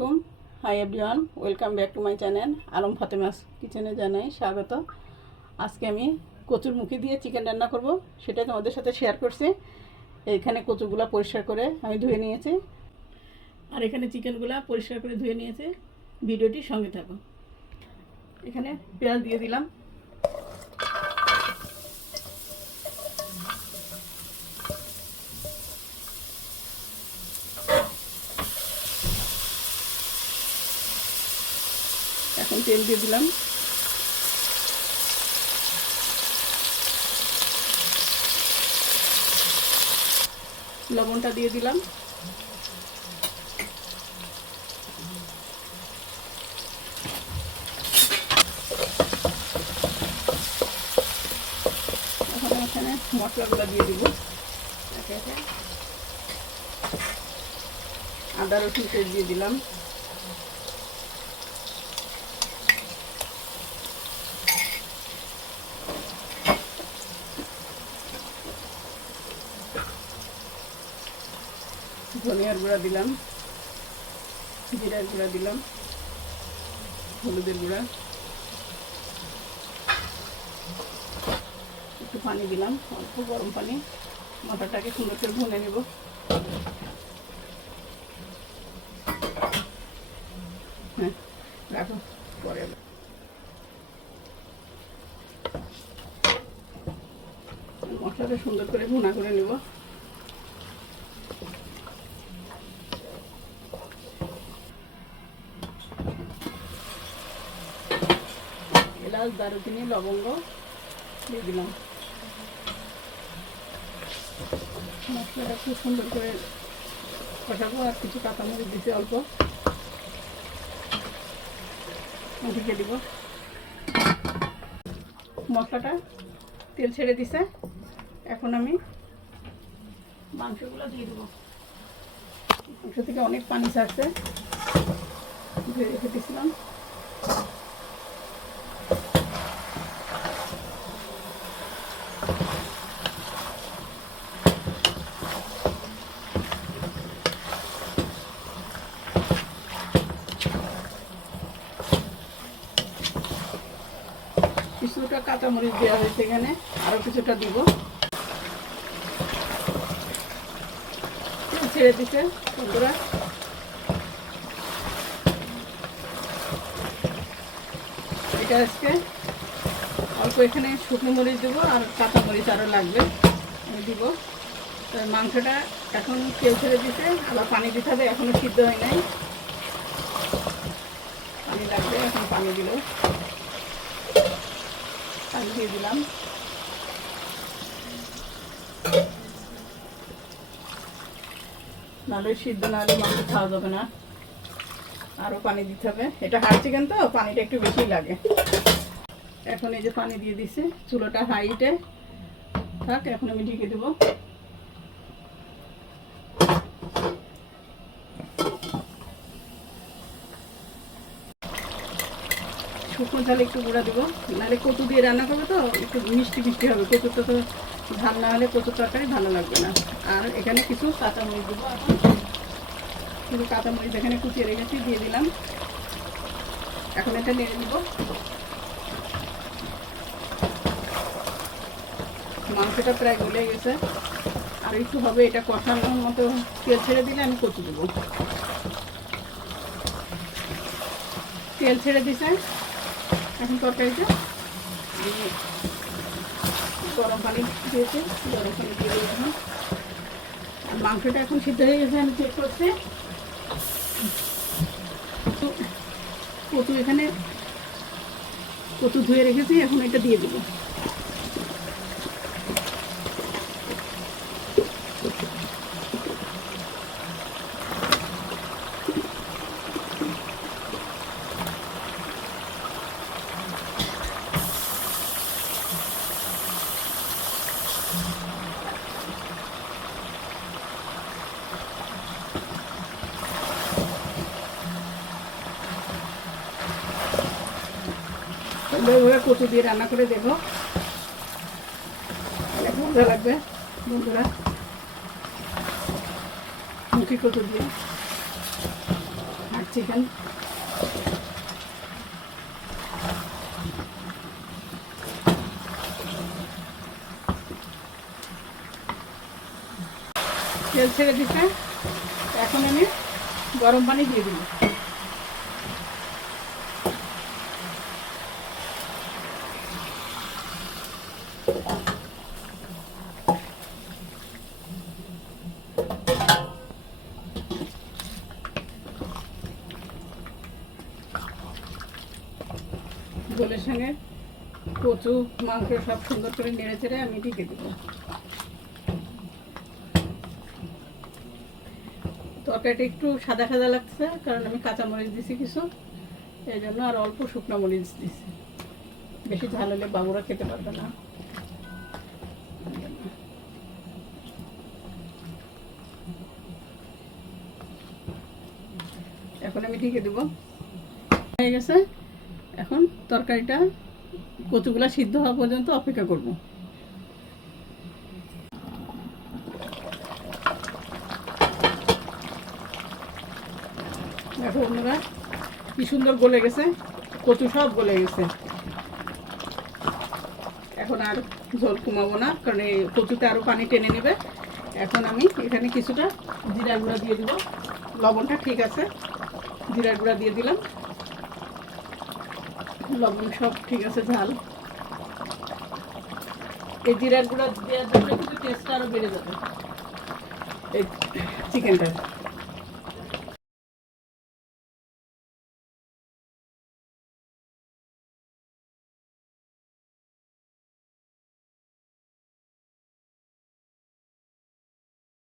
আলাইকুম। Hi everyone, welcome back to my channel Alam Fatema's কিচেনে জানাই স্বাগত। আজকে আমি কচুর মুখি দিয়ে চিকেন রান্না করব, সেটাই তোমাদের সাথে শেয়ার করছি। এইখানে কচুগুলো পরিষ্কার করে আমি ধুয়ে নিয়েছি, আর এখানে চিকেনগুলো পরিষ্কার করে ধুয়ে নিয়েছি। ভিডিওটি সঙ্গে থাকো। এখানে পেঁয়াজ দিয়ে দিলাম, এখন তেল দিয়ে দিলাম, লবণটা দিয়ে দিলাম, এখন এখানে মশলাগুলো দিয়ে দিব। একে একে আদা রসুন পেস্ট দিয়ে দিলাম, ধনিয়ার গুঁড়া দিলাম, জিরার গুঁড়া দিলাম, হলুদের গুঁড়া, একটু পানি দিলাম, অল্প গরম পানি। মশলাটাকে সুন্দর করে ভুনে নেব। হ্যাঁ, রাখো, পরে মশলাটা সুন্দর করে ভুনা করে নেব। এলাচ, দারুচিনি, লবঙ্গ দিয়ে দিলাম। মশলাটা খুব সুন্দর করে কষাবো, আর কিছু কাঁচামরিচ দিতে অল্প ঢেকে দিব। মশলাটা তেল ছেড়ে দিছে, এখন আমি মাংসগুলো দিয়ে দেবো। মাংস থেকে অনেক পানি ছাড়ছে, ধুয়ে রেখে দিয়েছিলাম। কিছুটা কাঁচামরিচ দেওয়া হয়েছে, এখানে আরও কিছুটা দিব। ছেড়ে দিচ্ছে বন্ধুরা। এটা আজকে অল্প এখানে শুকনো মরিচ দেবো, আর কাঁচামরিচ আরও লাগবে, আমি দিব। মাংসটা এখন তেল ছেড়ে দিতে, আবার পানি দিতে হবে, এখনও সিদ্ধ হয় নাই, পানি লাগবে। এখন পানি দিল, পানি দিয়ে দিলাম। নাহলে সিদ্ধ না হলে মাংস খাওয়া যাবে না, আরও পানি দিতে হবে। এটা হাড় চিকেন তো পানিটা একটু বেশি লাগে। এখন এই যে পানি দিয়ে দিছে, চুলোটা হাইটে থাক। এখন আমি ঢেকে দেবো। শুকনো ঝালে একটু গুঁড়া দেবো, নাহলে কচু দিয়ে রান্না করবে তো একটু মিষ্টি মিষ্টি হবে। কচুটা তো ঝাল না হলে কচুর তরকারি ভালো লাগবে না। আর এখানে কিছু কাঁচামরিচ দেবো, এখন কিছু কাঁচামরিচ এখানে কুচিয়ে রেখেছি দিয়ে দিলাম। এখন এটা নেড়ে দেবো। মাংসটা প্রায় গলে গেছে, আর একটু হবে। এটা কষানোর মতো তেল ছেড়ে দিলে আমি কচু দেবো। তেল ছেড়ে দিছে, এখন তরকারিতে গরম পানি দিয়েছি, গরম পানি দিয়ে দিই এখন। আর মাংসটা এখন সিদ্ধ হয়ে গেছে, আমি চেক করছি। কচু এখানে কচু ধুয়ে রেখেছি, এখন এটা দিয়ে দেবো। এইভাবে কচু দিয়ে রান্না করে দেখো, অনেক মজা লাগবে বন্ধুরা। মুখি কচু দিয়ে চিকেন। তেল ছেড়ে দিতে, এখন আমি গরম পানি দিয়ে দিব। ঝোলের সঙ্গে কচু মাংস সব সুন্দর করে নেড়ে চেড়ে আমি ঢেকে দেবো। তরকারিটা একটু সাদা সাদা লাগছে, কারণ আমি কাঁচামরিচ দিছি কিছু, এই জন্য আর অল্প শুকনো মরিচ দিছি। বেশি ঝাল হলে বাবুরা খেতে পারবে না। এখন আমি ঢেকে দেবো। হয়ে গেছে। এখন তরকারিটা কচুগুলা সিদ্ধ হওয়া পর্যন্ত অপেক্ষা করব। দেখো বন্ধুরা, কি সুন্দর গলে গেছে, কচু সব গলে গেছে। এখন আর ঝোল কমাবো না, কারণ এই কচুতে আরও পানি টেনে নেবে। এখন আমি এখানে কিছুটা জিরা গুঁড়া দিয়ে দিব। লবণটা ঠিক আছে, জিরা গুঁড়া দিয়ে দিলাম। লবণ সব ঠিক আছে, ঝাল। এই জিরার গুঁড়া দেওয়ার জন্য কিন্তু টেস্টটা আরও বেড়ে যাবে এই চিকেনটা।